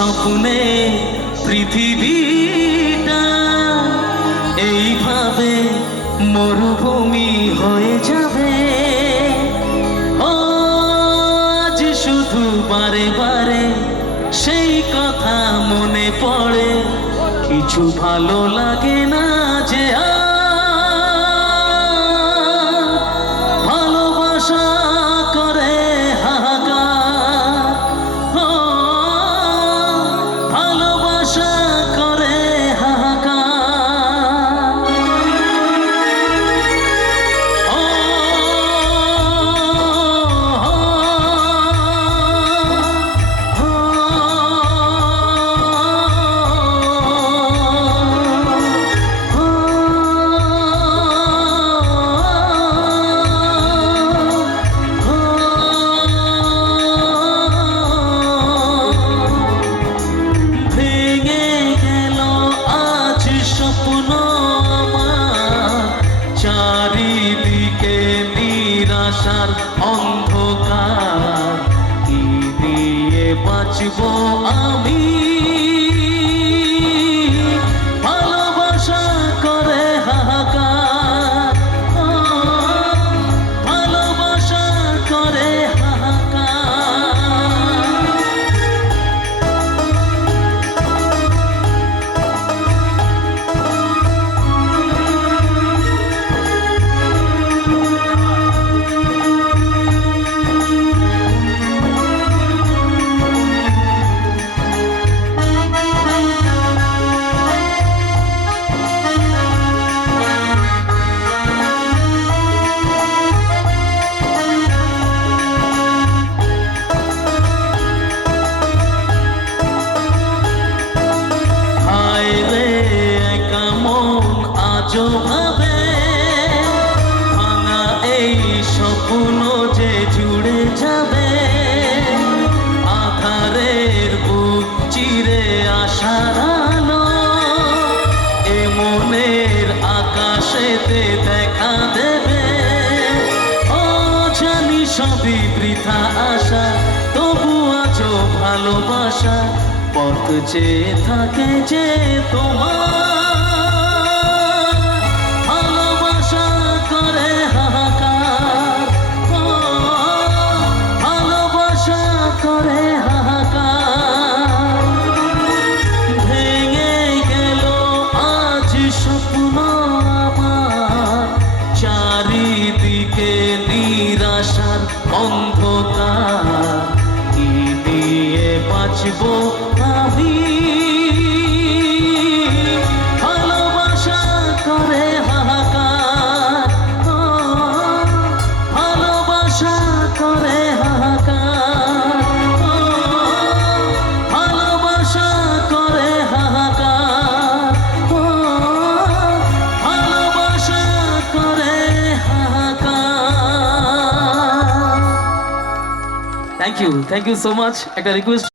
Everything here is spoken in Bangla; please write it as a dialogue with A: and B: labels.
A: স্বপ্নে পৃথিবীটা এইভাবে মরুভূমি হয়ে যাবে। আজ শুধু বারে বারে সেই কথা মনে পড়ে। কিছু ভালো লাগে না যে আর চারিদিকে নিরাশার অন্ধকার কি দিয়ে বাঁচব আমি? আজও ভাবে এই স্বপ্ন যে জুড়ে যাবে আধারের বুক চিরে মনের আকাশেতে দেখা দেবে। ও জানি বৃথা আশা, তবু আজও ভালোবাসা, পথ চেয়ে থাকে যে তোমার thank you thank you so much একটা রিকোয়েস্ট